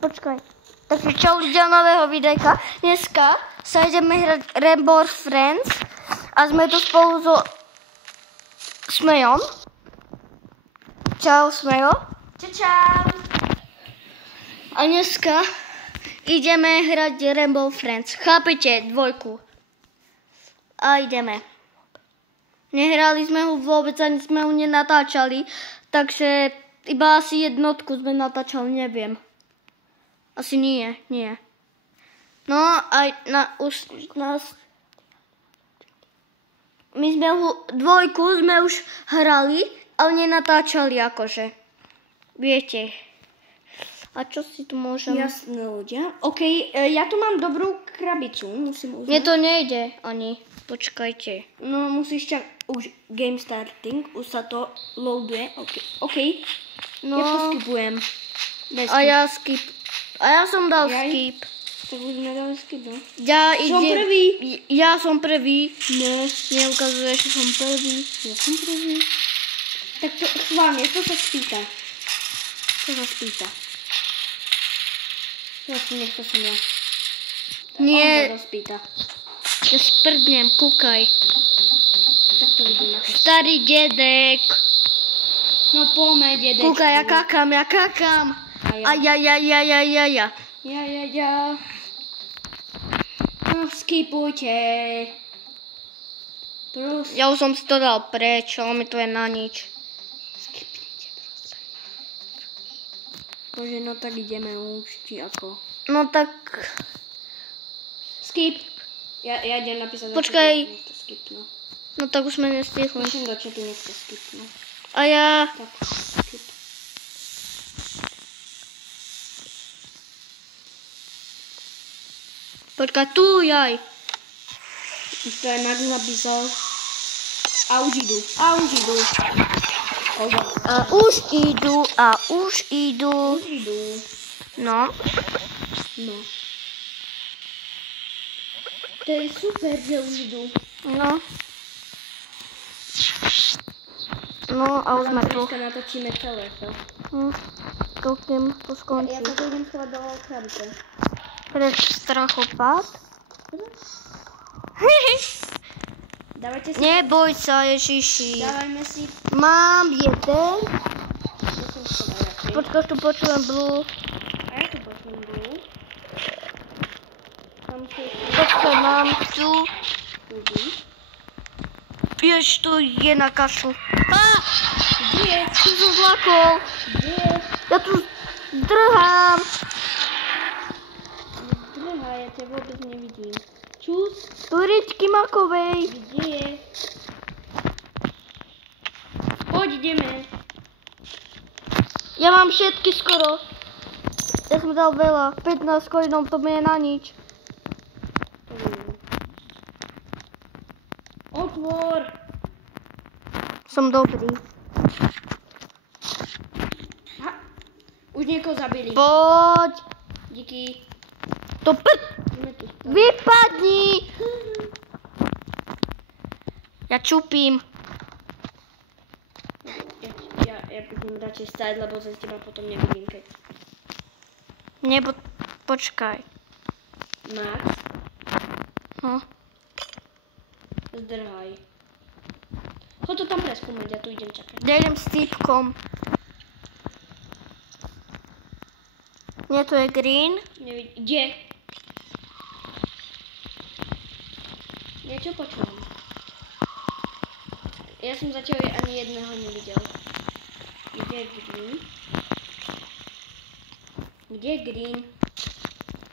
počkaj. Takže čau ľudia nového videjka. Dneska sa ideme hrať Rainbow Friends a sme tu spolu so Smejom. Čau Smejo. Čau. A dneska ideme hrať Rainbow Friends. Chápete? 2. A ideme. Nehrali sme ho vôbec, ani sme ho nenatáčali, takže iba asi 1 sme natáčali, neviem. Asi nie. No aj už nás... My sme ho 2 sme už hrali, ale nenatáčali akože. Viete. A čo si tu môžem... Jasné ľudia. OK, ja tu mám dobrú krabicu, musím uznať. Mne to nejde ani. Počkajte. No musíš už game starting, už sa to loaduje. OK. No. Ja to skipujem. A ja som dal skip. Tak už sme dali skip, no? Som prvý. Ja som prvý. No. Neukazuje, že som prvý. Ja som prvý. Tak to schválne, to sa spýta. Nechce som ja. Nie. On sa rozpýta. Ja sprdnem, kúkaj. Tak to vidím. Starý dedek. No poďme, dedečku. Kúkaj, ja kakám. A ja. Ja. No, skipujte. Prosím. Ja už som si to dal preč, ale mi to je na nič. Skipnite, prosím. Bože, no tak ideme už, či ako. No tak... Skip. Ja idem napísať... Počkaj. Nechce skipnú. No tak už sme nestihli. Píšem do chatu, nechce skipnú. A ja... Tak, skip. Počkaj, tu jaj. Už to je Max napísal. A už idú. Už idú. No. To je super, že už idú. No a už sme tu. Dneska natočíme celé to. Koľkým to skončí. Ja sa to idem schovať do krabice. Pred strachopad. Dávajte si... Neboj sa, Ježiši. Dávajme si... Mám jeden. To som schovať. Počkaj, tu počujem Blue. A ja tu počujem Blue. Počkaj, mám tu. Udy. Jež, tu je na kašu. Kde? Tu som zlakol. Kde? Ja tu zdrhám. Zdrhá, ja ťa vôbec nevidím. Čus? Turičky makovej. Kde je? Poď, ideme. Ja mám všetky skoro. Ja som dal veľa. 15 coinov, to mi je na nič. Otvor. Som dobrý. Už niekoho zabili. Poď. Díky. To vypadni. Ja čupím. Ja budem radšej stáť, lebo za teba potom nevidím, keď... Počkaj. Max? No. Zdrhaj. Choď to tam preskúmať, ja tu idem čakať. Ja idem s týpkom. Nie, to je green. Kde? Niečo počúvam. Ja som zatiaľ ani jedného nevidel. Kde je green? Kde je green?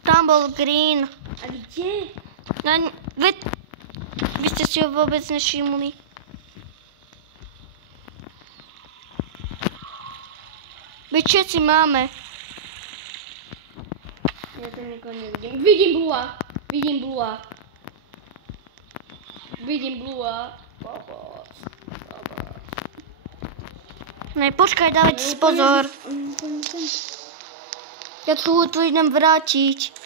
Tam bol green. A kde? Vy ste si ho vôbec nevšimli. Vy všetci máme. Ja to nikoho nevidím. Vidím Blua. Pomoc. Ne, počkaj, dávajte si pozor. Ja tu idem vrátiť.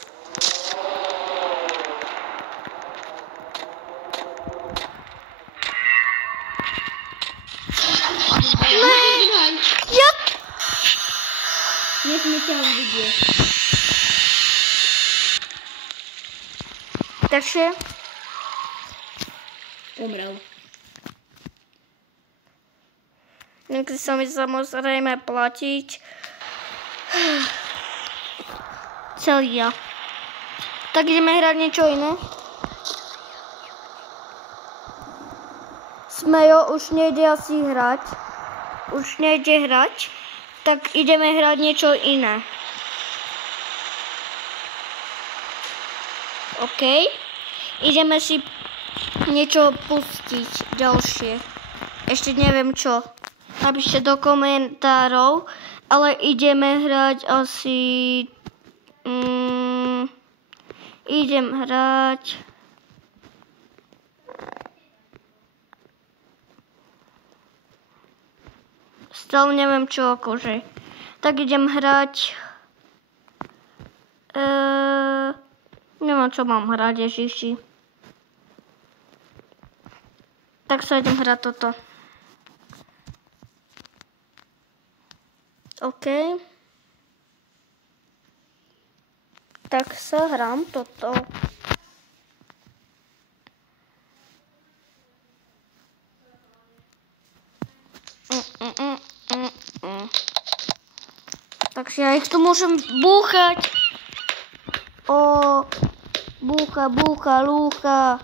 Nesmie ťa on vidieť. Takže Umrel. nechci sa mi samozrejme platiť. Celý ja. Tak ideme hrať niečo iné. Smejo už nejde asi hrať. Už nejde hrať. Tak ideme hrať niečo iné. OK. Ideme si niečo pustiť ďalšie. Ešte neviem čo. Napíšte do komentárov. Ale ideme hrať asi... idem hrať... Stále neviem čo akože. Tak idem hrať... neviem čo mám hrať, Ježiši. Tak sa idem hrať toto. OK. Tak sa hrám toto. Takže ja ich tu môžem búchať. Búcha, lúcha.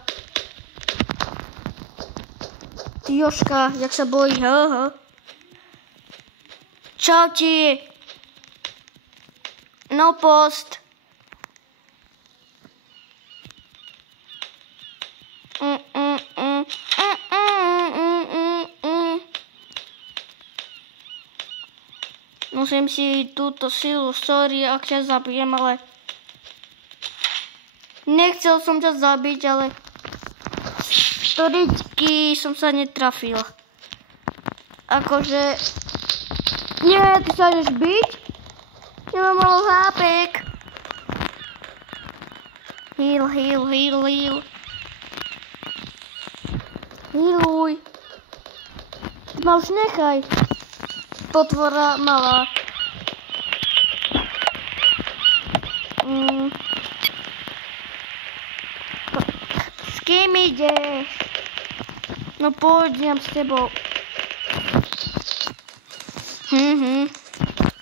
Ty Jožka, jak sa bojí, Čau ti. No post. Musím si túto silu, sorry, ak ťa zabijem, ale... Nechcel som ťa zabiť, ale... Storičky som sa netrafil. Akože... Nie, ty sa ideš byť? Nemám malo hápek. Heal. Healuj. Ma už nechaj. Potvora malá. S kým ideš? No pôjdem s tebou.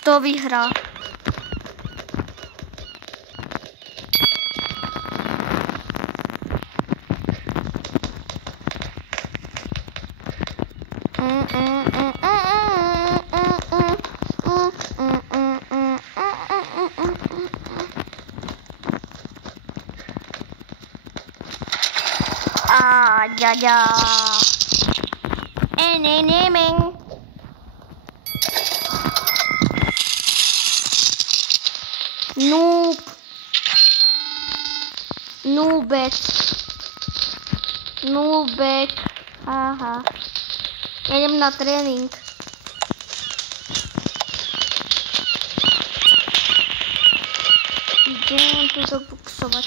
To vyhrá. Ja. Enemy. Noob. Noobek. Aha. Ja idem na tréning. Idem tu boxovať.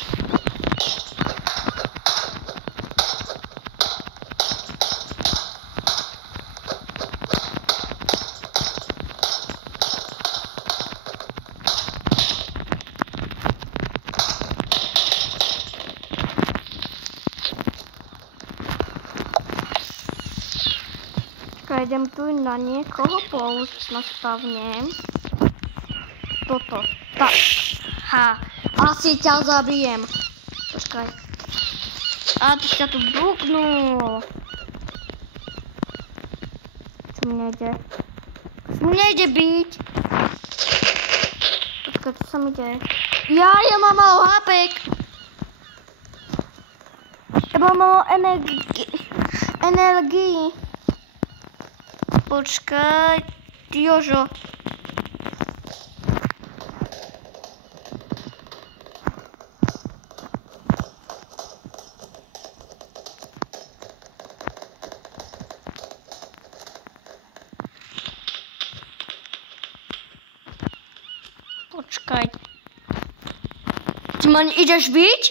Idem tu na niekoho nastavnem. Toto. Tak. Asi ťa zabijem. Počkaj. A ty ťa tu buknul. Čo mi nejde byť? Počkaj, čo sa mi deje? Ja mám malo hápek. Ja mám malo energii. Počkaj, Jožo. Počkaj. Ty ma ideš byť?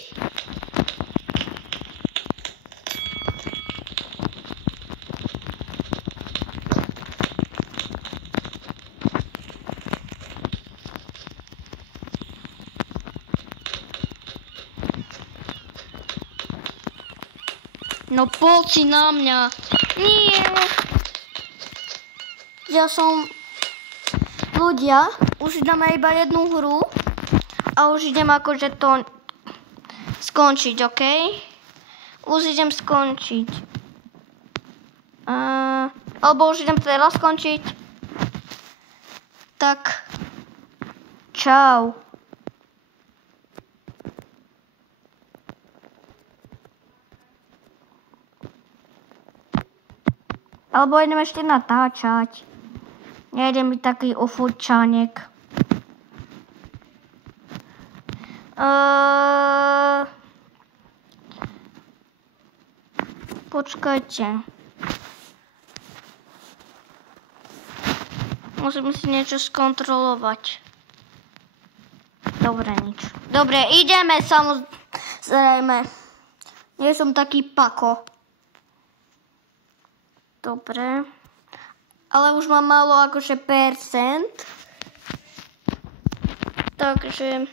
No poď si na mňa. Nie. Ja som... Ľudia, už dáme iba jednu hru a už idem akože to skončiť, OK? Už idem skončiť. Alebo už idem teraz skončiť. Tak, čau. Alebo idem ešte natáčať. Nejdem byť taký ofurčánek. Počkajte. Musím si niečo skontrolovať. Dobre, nič. Dobre, ideme samozrejme. Nie som taký pako. Dobre. Ale už mám málo akože percent. Takže...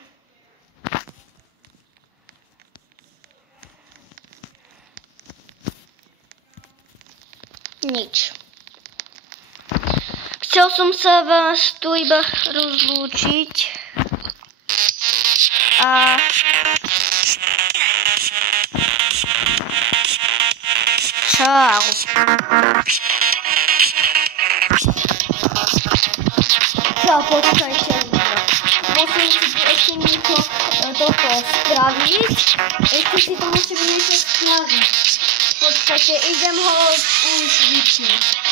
Nič. Chcel som sa vás tu iba rozlúčiť. A... Čau. Čau, počkajte. Musím si ešte niečo toto spraviť. Ešte si to musím niečo spraviť. Počkajte, idem ho už vypnúť.